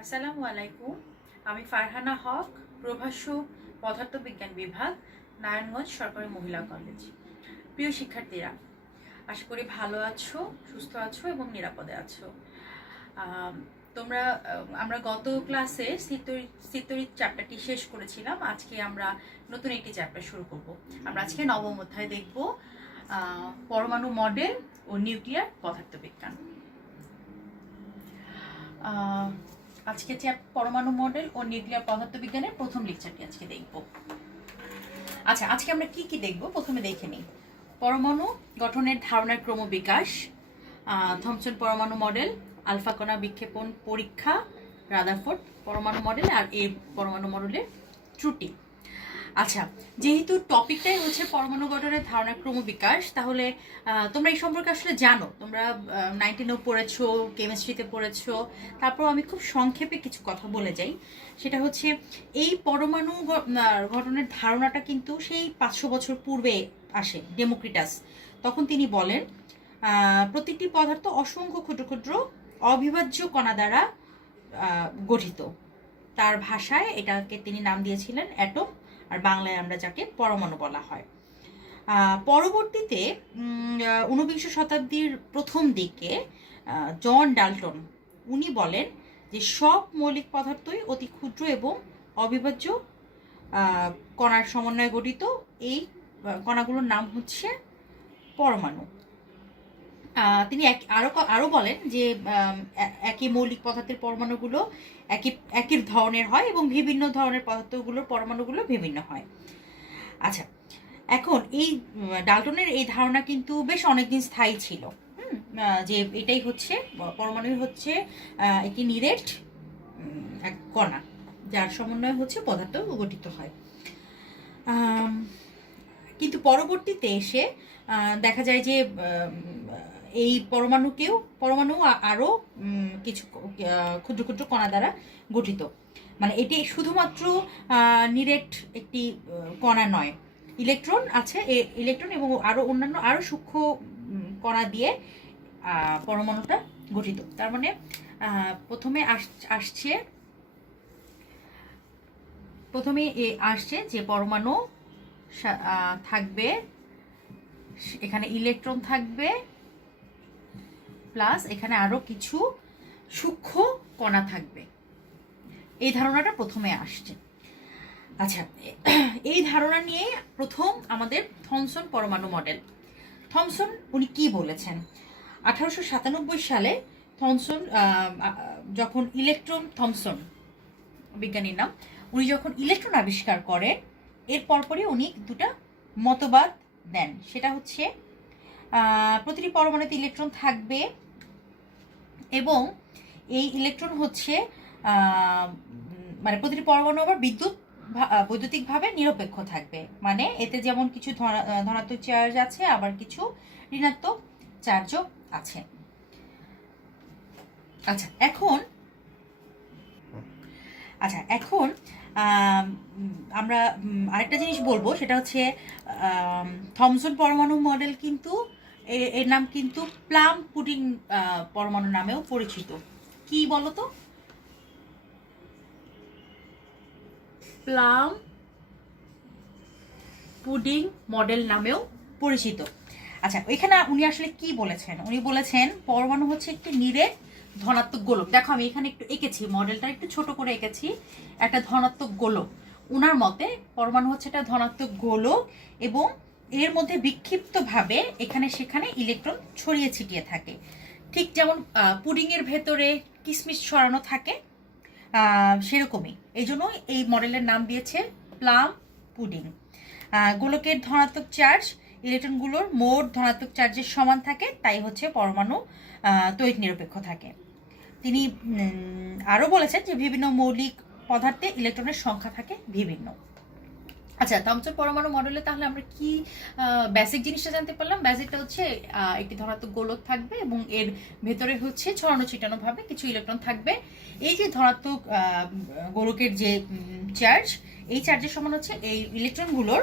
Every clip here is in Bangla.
আসসালামু আলাইকুম। আমি ফারহানা হক, প্রভাষ্য পদার্থবিজ্ঞান বিভাগ, নারায়ণগঞ্জ সরকারি মহিলা কলেজ। প্রিয় শিক্ষার্থীরা, আশা করি ভালো আছো, সুস্থ আছো এবং নিরাপদে আছো। তোমরা আমরা গত ক্লাসে স্থিতরিত চ্যাপ্টারটি শেষ করেছিলাম। আজকে আমরা নতুন একটি চ্যাপ্টার শুরু করব। আমরা আজকে নবম অধ্যায় দেখব পরমাণু মডেল ও নিউক্লিয়ার পদার্থবিজ্ঞান। আজকে পরমাণু মডেল ও নিউক্লিয়ার পদার্থবিজ্ঞানের প্রথম লেকচারটি আজকে দেখব। আচ্ছা, আজকে আমরা কি কি দেখব প্রথমে দেখে নিই। পরমাণু গঠনের ধারণার ক্রমবিকাশ, থমসন পরমাণু মডেল, আলফা কণা বিক্ষেপণ পরীক্ষা, রাদারফোর্ড পরমাণু মডেল আর এই পরমাণু মডেলের ত্রুটি। আচ্ছা, যেহেতু টপিকটাই হচ্ছে পরমাণু গঠনের ধারণার ক্রমবিকাশ, তাহলে তোমরা এই সম্পর্কে আসলে জানো। তোমরা 19-এও পড়েছো, কেমিস্ট্রিতে পড়েছো। তারপর আমি খুব সংক্ষেপে কিছু কথা বলে যাই। সেটা হচ্ছে এই পরমাণু গঠনের ধারণাটা কিন্তু সেই 500 বছর পূর্বে আসে ডেমোক্রিটাস। তখন তিনি বলেন প্রতিটি পদার্থ অসংখ্য ক্ষুদ্র ক্ষুদ্র অবিভাজ্য কণা দ্বারা গঠিত। তার ভাষায় এটাকে তিনি নাম দিয়েছিলেন অ্যাটম, আর বাংলায় আমরা যাকে পরমাণু বলা হয়। পরবর্তীতে 19বিংশ শতাব্দীর প্রথম দিকে জন ডাল্টন উনি বলেন যে সব মৌলিক পদার্থই অতি ক্ষুদ্র এবং অবিভাজ্য কণার সমন্বয়ে গঠিত। এই কণাগুলোর নাম হচ্ছে পরমাণু। তিনি আরো বলেন যে একই মৌলিক পদার্থের পরমাণুগুলো একই ধরনের হয় এবং বিভিন্ন ধরনের পদার্থগুলোর পরমাণুগুলো বিভিন্ন হয়। আচ্ছা, এখন এই ডাল্টনের এই ধারণা কিন্তু বেশ অনেকদিন স্থায়ী ছিল, যে এটাই হচ্ছে পরমাণু হচ্ছে একটি নিরেট এক কণা যার সমন্বয়ে হচ্ছে পদার্থ গঠিত হয়। কিন্তু পরবর্তীতে এসে দেখা যায় যে এই পরমাণু আরো কিছু ক্ষুদ্র ক্ষুদ্র কণা দ্বারা গঠিত। মানে এটি শুধুমাত্র নিরেট একটি কণা নয়, ইলেকট্রন আছে, ইলেকট্রন এবং অন্যান্য আরো সূক্ষ্ম কণা দিয়ে পরমাণুটা গঠিত। তার মানে প্রথমে আসছে যে পরমাণু থাকবে, এখানে ইলেকট্রন থাকবে, প্লাস এখানে আরো কিছু সূক্ষ্ম কণা থাকবে। এই ধারণাটা প্রথমে আসছে। আচ্ছা, এই ধারণা নিয়ে প্রথম আমাদের থমসন পরমাণু মডেল। থমসন উনি কি বলেছেন? 1897 সালে থমসন যখন থমসন বিজ্ঞানীর নাম, উনি যখন ইলেকট্রন আবিষ্কার করেন, এর পরপরই উনি দুটা মতবাদ দেন। সেটা হচ্ছে প্রতিটি পরমাণুতে ইলেকট্রন থাকবে এবং এই ইলেকট্রন হচ্ছে মানে প্রতিটি পরমাণু আবার বৈদ্যুতিকভাবে নিরপেক্ষ থাকবে। মানে এতে যেমন কিছু ধনাত্মক চার্জ আছে, আবার কিছু ঋণাত্মক চার্জও আছে। আচ্ছা, এখন আমরা আরেকটা জিনিস বলবো, সেটা হচ্ছে থমসন পরমাণু মডেল কিন্তু এর নাম কিন্তু প্লাম পুডিং পরমাণু নামেও পরিচিত। কি বলতো? প্লাম পুডিং মডেল নামেও পরিচিত। আচ্ছা, এখানে উনি আসলে কি বলেছেন? উনি বলেছেন পরমাণু হচ্ছে একটি নিরেট ধনাত্মক গোলক। দেখো, আমি এখানে একটু এঁকেছি, মডেলটা একটু ছোট করে এঁকেছি, একটা ধনাত্মক গোলক। উনার মতে পরমাণু হচ্ছে একটা ধনাত্মক গোলক এবং এর মধ্যে বিক্ষিপ্তভাবে এখানে সেখানে ইলেকট্রন ছড়িয়ে ছিটিয়ে থাকে। ঠিক যেমন পুডিংয়ের ভেতরে কিশমিশ ছড়ানো থাকে, সেরকমই। এই জন্য এই মডেলের নাম দিয়েছে প্লাম পুডিং। গোলকের ধনাত্মক চার্জ ইলেকট্রনগুলোর মোট ধনাত্মক চার্জের সমান থাকে, তাই হচ্ছে পরমাণু তড়িৎ নিরপেক্ষ থাকে। তিনি আরও বলেছেন যে বিভিন্ন মৌলিক পদার্থে ইলেকট্রনের সংখ্যা থাকে বিভিন্ন। আচ্ছা, থমসন পরমাণু মডেলে তাহলে আমরা কি বেসিক জিনিসটা জানতে পারলাম? বেসিকটা হচ্ছে একটি ধনাত্মক গোলক থাকবে এবং এর ভেতরে হচ্ছে ছড়ানো ছিটানো ভাবে কিছু ইলেকট্রন থাকবে। এই যে ধনাত্মক গোলকের যে চার্জ, এই চার্জের সমান হচ্ছে এই ইলেকট্রনগুলোর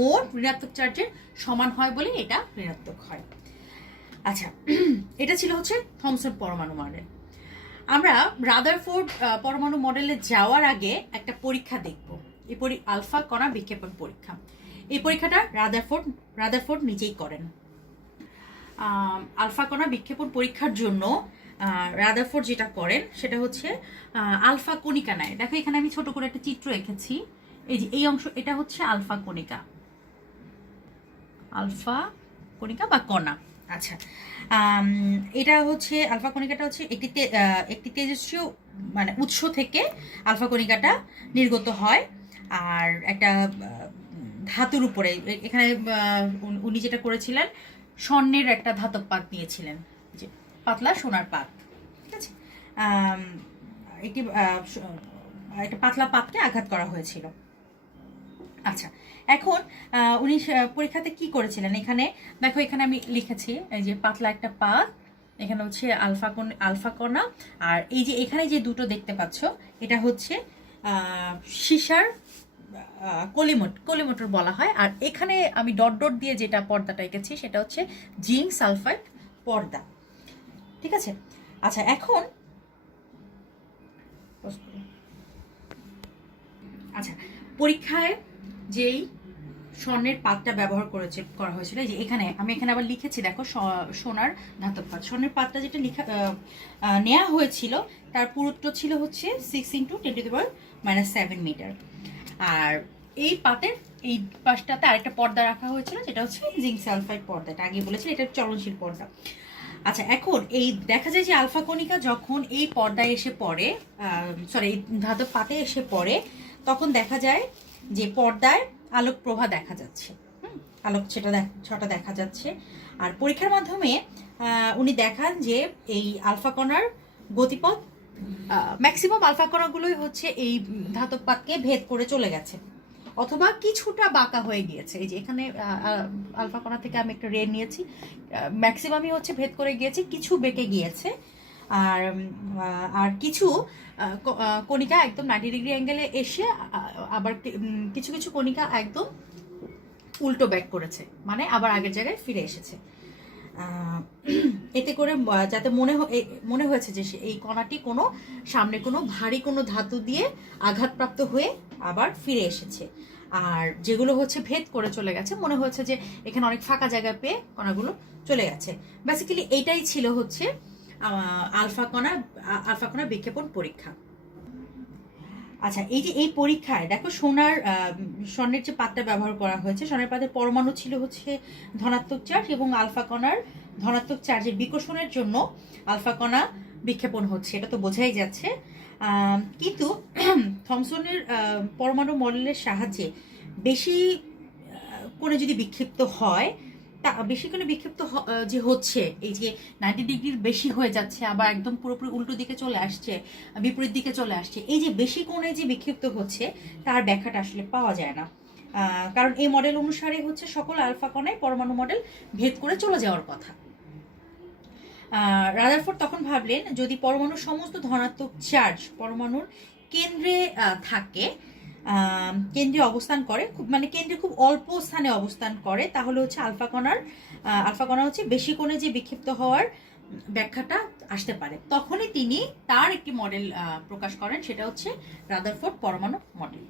মোট ঋণাত্মক চার্জের সমান হয় বলে এটা ঋণাত্মক হয়। আচ্ছা, এটা ছিল হচ্ছে থমসন পরমাণু মডেল। আমরা রাদারফোর্ড পরমাণু মডেলে যাওয়ার আগে একটা পরীক্ষা দেখব, এই আলফা কণা বিক্ষেপণ পরীক্ষা। এই পরীক্ষাটা রাদারফোর্ড নিজেই করেন। আলফা কণা বিক্ষেপণ পরীক্ষার জন্য রাদারফোর্ড যেটা করেন সেটা হচ্ছে আলফা কণিকা নেয়। দেখো এখানে আমি ছোট করে একটা চিত্র এঁকেছি, এই যে এই অংশ, এটা হচ্ছে আলফা কণিকা, আলফা কণিকা বা কণা। আচ্ছা, এটা হচ্ছে আলফা কণিকাটা হচ্ছে একটি তেজস্ক্রিয় মানে উৎস থেকে আলফা কণিকাটা নির্গত হয়, আর একটা ধাতুর উপরে, এখানে উনি যেটা করেছিলেন স্বর্ণের একটা ধাতব পাত নিয়েছিলেন, যে পাতলা সোনার পাত, ঠিক আছে, একটি একটা পাতলা পাতকে আঘাত করা হয়েছিল। আচ্ছা, এখন উনি পরীক্ষাতে কি করেছিলেন, এখানে দেখো এখানে আমি লিখেছি এই যে পাতলা একটা পাত, এখানে হচ্ছে আলফা কণা, আর এই যে এখানে যে দুটো দেখতে পাচ্ছ এটা হচ্ছে সীসার কলিমোটর বলা হয়, আর এখানে আমি ডট ডট দিয়ে যেটা পর্দাটা এঁকেছি সেটা হচ্ছে জিঙ্ক সালফাইড পর্দা, ঠিক আছে। আচ্ছা, এখন আচ্ছা, পরীক্ষায় যেই স্বর্ণের পাতটা ব্যবহার করা হয়েছিল, যে আমি এখানে আবার লিখেছি, দেখো সোনার ধাতব পাত, স্বর্ণের পাতটা যেটা নেওয়া হয়েছিল তার পুরুত্ব ছিল হচ্ছে 6 × 10⁻⁷ মিটার, আর এই পাতের এই পাশটাতে আরেকটা পর্দা রাখা হয়েছিল যেটা হচ্ছে জিঙ্ক সালফাইড পর্দাটা, আগে বলেছি এটা চলনশীল পর্দা। আচ্ছা, এখন এই দেখা যায় যে আলফা কণিকা যখন এই পর্দায় এসে পড়ে, এই ধাতব পাতে এসে পড়ে, তখন দেখা যায় যে পর্দায় আলোক প্রভা দেখা যাচ্ছে, আলোক ছটা দেখা যাচ্ছে। আর পরীক্ষার মাধ্যমে উনি দেখান যে এই আলফা কণার গতিপথ, ম্যাক্সিমাম আলফা কণাগুলোই হচ্ছে এই ধাতব পাতকে ভেদ করে চলে গেছে, অথবা কিছুটা বাঁকা হয়ে গিয়েছে। এই যে এখানে আলফা কণা থেকে আমি একটা রে নিয়েছি, ম্যাক্সিমামই হচ্ছে ভেদ করে গিয়েছে, কিছু বেঁকে গিয়েছে, আর কিছু কণিকা একদম 90 ডিগ্রি অ্যাঙ্গেলে এসে, আবার কিছু কিছু কণিকা একদম উল্টো ব্যাক করেছে, মানে আবার আগের জায়গায় ফিরে এসেছে। এতে করে যাতে মনে হয়েছে যে এই কণাটি সামনে কোনো ভারী কোনো ধাতু দিয়ে আঘাতপ্রাপ্ত হয়ে আবার ফিরে এসেছে, আর যেগুলো হচ্ছে ভেদ করে চলে গেছে মনে হয়েছে যে এখানে অনেক ফাঁকা জায়গা পেয়ে কণাগুলো চলে গেছে। বেসিক্যালি এইটাই ছিল হচ্ছে আলফা কণা বিক্ষেপণ পরীক্ষা। আচ্ছা, এই যে এই পরীক্ষায় দেখো স্বর্ণের যে পাতটা ব্যবহার করা হয়েছে, স্বর্ণের পাতের পরমাণু ছিল হচ্ছে ধনাত্মক চার্জ, এবং আলফা কণার ধনাত্মক চার্জের বিকর্ষণের জন্য আলফা কণা বিক্ষেপণ হচ্ছে, এটা তো বোঝাই যাচ্ছে। কিন্তু থমসনের পরমাণু মডেলের সাহায্যে বেশি করে যদি বিক্ষিপ্ত হয়, বেশি করে বিক্ষিপ্ত যে হচ্ছে, এই যে 90 ডিগ্রির বেশি হয়ে যাচ্ছে, আবার একদম পুরোপুরি উল্টো দিকে চলে আসছে, বিপরীত দিকে চলে আসছে, এই যে বেশি কোণে যে বিক্ষিপ্ত হচ্ছে তার ব্যাখ্যাটা আসলে পাওয়া যায় না, কারণ এই মডেল অনুসারে হচ্ছে সকল আলফা কণায় পরমাণু মডেল ভেদ করে চলে যাওয়ার কথা। রাদারফোর্ড তখন ভাবলেন, যদি পরমাণুর সমস্ত ধনাত্মক চার্জ পরমাণুর কেন্দ্রে থাকে, কেন্দ্রে অবস্থান করে, কেন্দ্রে খুব অল্প স্থানে অবস্থান করে, তাহলে হচ্ছে আলফা কণা হচ্ছে বেশি কোণে যে বিক্ষিপ্ত হওয়ার ব্যাখ্যাটা আসতে পারে। তখনই তিনি তার একটি মডেল প্রকাশ করেন, সেটা হচ্ছে রাদারফোর্ড পরমাণু মডেল।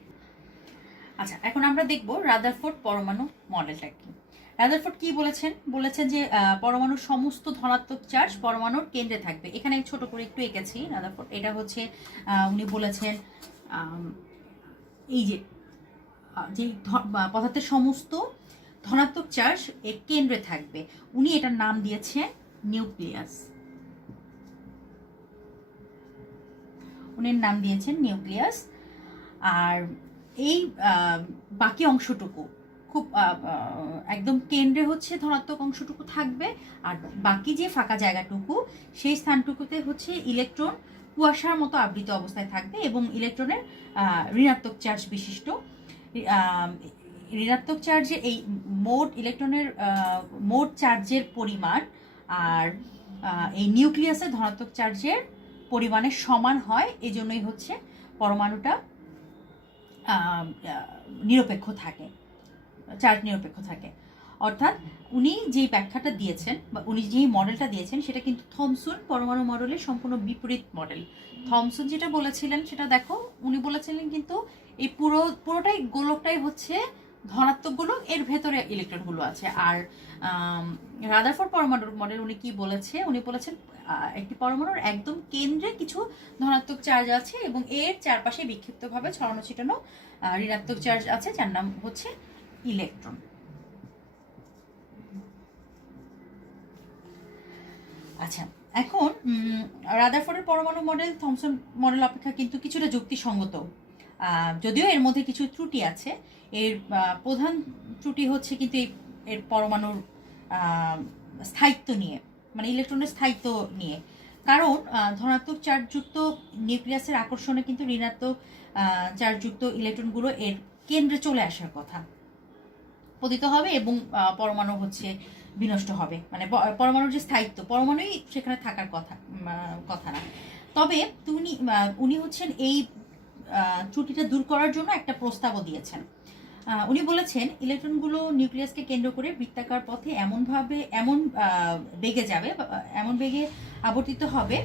আচ্ছা, এখন আমরা দেখব রাদারফোর্ড পরমাণু মডেলটা কি। রাদারফোর্ড কি বলেছেন যে পরমাণুর সমস্ত ধনাত্মক চার্জ পরমাণুর কেন্দ্রে থাকবে। এখানে ছোট করে একটু এঁকেছি রাদারফোর্ড, এটা হচ্ছে উনি বলেছেন এই যে পদার্থের সমস্ত ধনাত্মক চার্জ এর কেন্দ্রে থাকবে, উনি এটার নাম দিয়েছেন নিউক্লিয়াস। আর এই বাকি অংশটুকু খুব একদম কেন্দ্রে হচ্ছে ধনাত্মক অংশটুকু থাকবে, আর বাকি যে ফাঁকা জায়গাটুকু সেই স্থানটুকুতে হচ্ছে ইলেকট্রন কুয়াশার মতো আবৃত অবস্থায় থাকবে, এবং ইলেকট্রনের ঋণাত্মক চার্জ বিশিষ্ট, ঋণাত্মক চার্জে এই ইলেকট্রনের মোট চার্জের পরিমাণ আর এই নিউক্লিয়াসের ধনাত্মক চার্জের পরিমাণের সমান হয়, এই জন্যই হচ্ছে পরমাণুটা নিরপেক্ষ থাকে, চার্জ নিরপেক্ষ থাকে। অর্থাৎ উনি যেই ব্যাখ্যাটা দিয়েছেন বা উনি যেই মডেলটা দিয়েছেন সেটা কিন্তু থমসন পরমাণু মডেলের সম্পূর্ণ বিপরীত মডেল। থমসন যেটা বলেছিলেন সেটা দেখো, উনি বলেছিলেন কিন্তু এই পুরোটাই গোলকটাই হচ্ছে ধনাত্মক গোলক, এর ভেতরে ইলেকট্রনগুলো আছে। আর রাদারফোর্ড পরমাণুর মডেল উনি কি বলেছে, উনি বলেছেন একটি পরমাণুর একদম কেন্দ্রে কিছু ধনাত্মক চার্জ আছে এবং এর চারপাশে বিক্ষিপ্তভাবে ছড়ানো ছিটানো ঋণাত্মক চার্জ আছে, যার নাম হচ্ছে ইলেকট্রন। আচ্ছা, এখন রাদারফোর্ডের পরমাণু মডেল থমসন মডেল অপেক্ষা কিন্তু কিছুটা যুক্তিসঙ্গত, যদিও এর মধ্যে কিছু ত্রুটি আছে। এর প্রধান ত্রুটি হচ্ছে কিন্তু এর পরমাণুর স্থায়িত্ব নিয়ে, মানে ইলেকট্রনের স্থায়িত্ব নিয়ে। কারণ ধনাত্মক চার্জযুক্ত নিউক্লিয়াসের আকর্ষণে কিন্তু ঋণাত্মক চার্জযুক্ত ইলেকট্রনগুলো এর কেন্দ্রে চলে আসার কথা, পতিত হবে এবং পরমাণু হচ্ছে বিনষ্ট হবে। মানে পরমাণুর যে স্থায়িত্ব, পরমাণুই সেখানে থাকার কথা না। তবে উনি হচ্ছেন এই ত্রুটিটা দূর করার জন্য একটা প্রস্তাবও দিয়েছেন। উনি বলেছেন ইলেকট্রনগুলো নিউক্লিয়াসকে কেন্দ্র করে বৃত্তাকার পথে এমন বেগে যাবে, এমন বেগে আবর্তিত হবে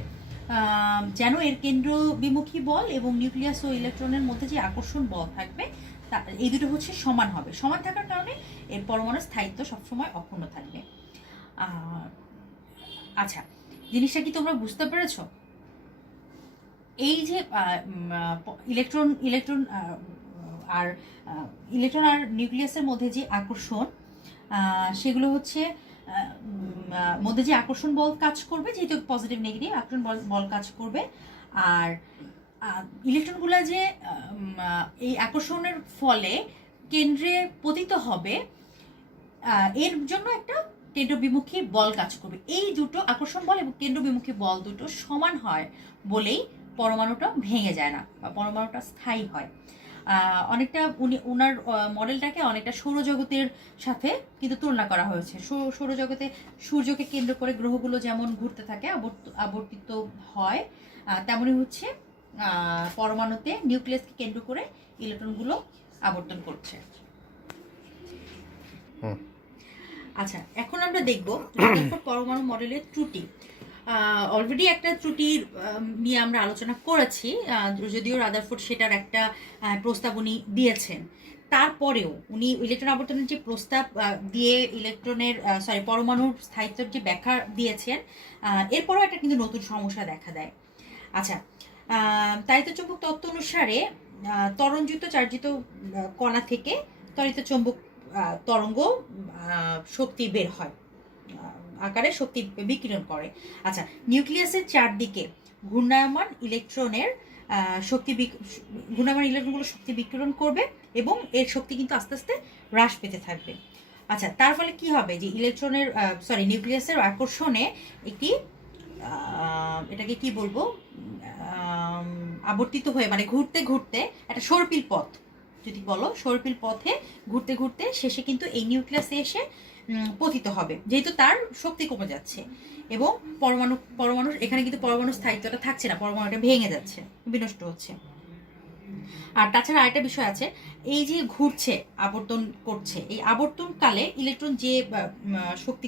যেন এর কেন্দ্র বিমুখী বল এবং নিউক্লিয়াস ও ইলেকট্রনের মধ্যে যে আকর্ষণ বল থাকবে এই দুটো হচ্ছে সমান হবে। সমান থাকার কারণে এর পরমাণুর স্থায়িত্ব সবসময় অক্ষুণ্ণ থাকবে। আচ্ছা, জিনিসটা কি তোমরা বুঝতে পেরেছ? এই যে ইলেকট্রন আর নিউক্লিয়াসের মধ্যে যে আকর্ষণ, সেগুলো হচ্ছে মধ্যে যে আকর্ষণ বল কাজ করবে, যেহেতু পজিটিভ নেগেটিভ আকর্ষণ বল কাজ করবে। আর ইলেকট্রনগুলো যে এই আকর্ষণের ফলে কেন্দ্রে পতিত হবে, এর জন্য একটা কেন্দ্রবিমুখী বল কাজ করবে। এই দুটো আকর্ষণ বল এবং কেন্দ্রবিমুখী বল দুটো সমান হয় বলেই পরমাণুটা ভেঙে যায় না বা পরমাণুটা স্থায়ী হয়। অনেকটা ওনার মডেলটাকে অনেকটা সৌরজগতের সাথে কিন্তু তুলনা করা হয়েছে। সৌরজগতে সূর্যকে কেন্দ্র করে গ্রহগুলো যেমন ঘুরতে থাকে, আবর্তিত হয়, তেমনই হচ্ছে পরমাণুতে নিউক্লিয়াসকে কেন্দ্র করে ইলেকট্রনগুলো আবর্তন করছে। আচ্ছা, এখন আমরা দেখব পরমাণু মডেলের ত্রুটি। অলরেডি একটা ত্রুটির নিয়ে আমরা আলোচনা করেছি, যদিও রাদারফোর্ড সেটার একটা প্রস্তাব উনি দিয়েছেন। তারপরেও উনি ইলেকট্রন আবর্তনের যে প্রস্তাব দিয়ে পরমাণুর স্থায়িত্বের যে ব্যাখ্যা দিয়েছেন, এরপরও একটা কিন্তু নতুন সমস্যা দেখা দেয়। আচ্ছা, তাড়িত চৌম্বক তত্ত্ব অনুসারে ত্বরণযুক্ত চার্জিত কণা থেকে তড়িৎ চৌম্বক তরঙ্গ শক্তি বের হয়, আকারে শক্তি বিকিরণ করে। আচ্ছা, নিউক্লিয়াসের চারদিকে ঘূর্ণায়মান ইলেকট্রনগুলো শক্তি বিকিরণ করবে এবং এর শক্তি কিন্তু আস্তে আস্তে হ্রাস পেতে থাকবে। আচ্ছা, তার ফলে কি হবে যে নিউক্লিয়াসের আকর্ষণে এটাকে কি বলবো, আবর্তিত হয়ে, মানে ঘুরতে ঘুরতে একটা সর্পিল পথ যদি বলো, সর্পিল পথে ঘুরতে ঘুরতে শেষে কিন্তু এই নিউক্লিয়াসে এসে পতিত হবে, যেহেতু তার শক্তি কমে যাচ্ছে এবং পরমাণুর এখানে কিন্তু পরমাণুর স্থায়িত্বটা থাকছে না, পরমাণুটা ভেঙে যাচ্ছে, বিনষ্ট হচ্ছে। আর তাছাড়া আরেকটা বিষয় আছে, এই যে ঘুরছে, আবর্তন করছে, এই আবর্তনকালে ইলেকট্রন যে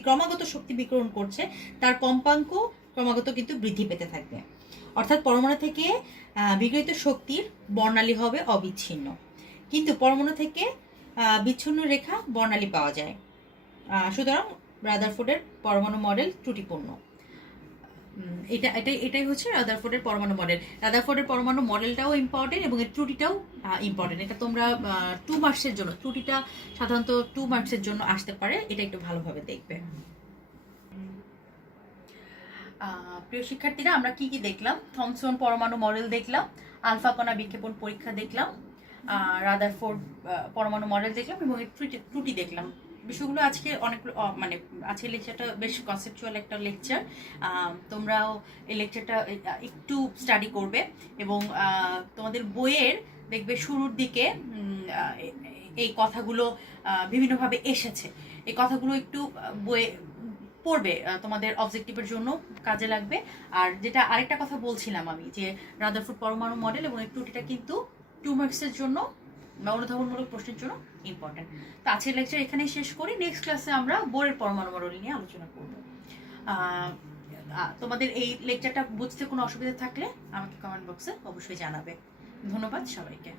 ক্রমাগত শক্তি বিকিরণ করছে, তার কম্পাঙ্ক ক্রমাগত কিন্তু বৃদ্ধি পেতে থাকবে। অর্থাৎ পরমাণু থেকে বিকিরিত শক্তির বর্ণালী হবে অবিচ্ছিন্ন, কিন্তু পরমাণু থেকে বিচ্ছিন্ন রেখা বর্ণালী পাওয়া যায়। সুতরাং রাদারফোর্ডের পরমাণু মডেল ত্রুটিপূর্ণ। এটাই হচ্ছে রাদারফোর্ডের পরমাণু মডেল। রাদারফোর্ডের পরমাণু মডেলটাও ইম্পর্টেন্ট এবং এর ত্রুটিটাও ইম্পর্টেন্ট। এটা তোমরা 2 মার্কসের জন্য, ত্রুটিটা সাধারণত 2 মার্কসের জন্য আসতে পারে, এটা একটু ভালোভাবে দেখবে। প্রিয় শিক্ষার্থীরা, আমরা কি কি দেখলাম? থমসন পরমাণু মডেল দেখলাম, আলফা কণা বিক্ষেপণ পরীক্ষা দেখলাম, রাদারফোর্ড পরমাণু মডেল দেখলাম এবং এর ত্রুটি দেখলাম। বিষয়গুলো আজকে অনেকগুলো, মানে আজকের লেকচারটা বেশ কনসেপচুয়াল একটা লেকচার। তোমরাও এই লেকচারটা একটু স্টাডি করবে এবং তোমাদের বইয়ের দেখবে শুরুর দিকে এই কথাগুলো বিভিন্নভাবে এসেছে। এই কথাগুলো একটু বইয়ে পড়বে, তোমাদের অবজেক্টিভের জন্য কাজে লাগবে। আর যেটা আরেকটা কথা বলছিলাম আমি, যে রাদারফোর্ড পরমাণু মডেল এবং এর ত্রুটিটা কিন্তু 2 মার্কসের জন্য বা অনুধাবনমূলক প্রশ্নের জন্য ইম্পর্টেন্ট। তো আজকের লেকচার এখানে শেষ করি। নেক্সট ক্লাসে আমরা বোরের পরমাণু মডেল নিয়ে আলোচনা করব। তোমাদের এই লেকচারটা বুঝতে কোনো অসুবিধা থাকলে আমাকে কমেন্ট বক্সে অবশ্যই জানাবে। ধন্যবাদ সবাইকে।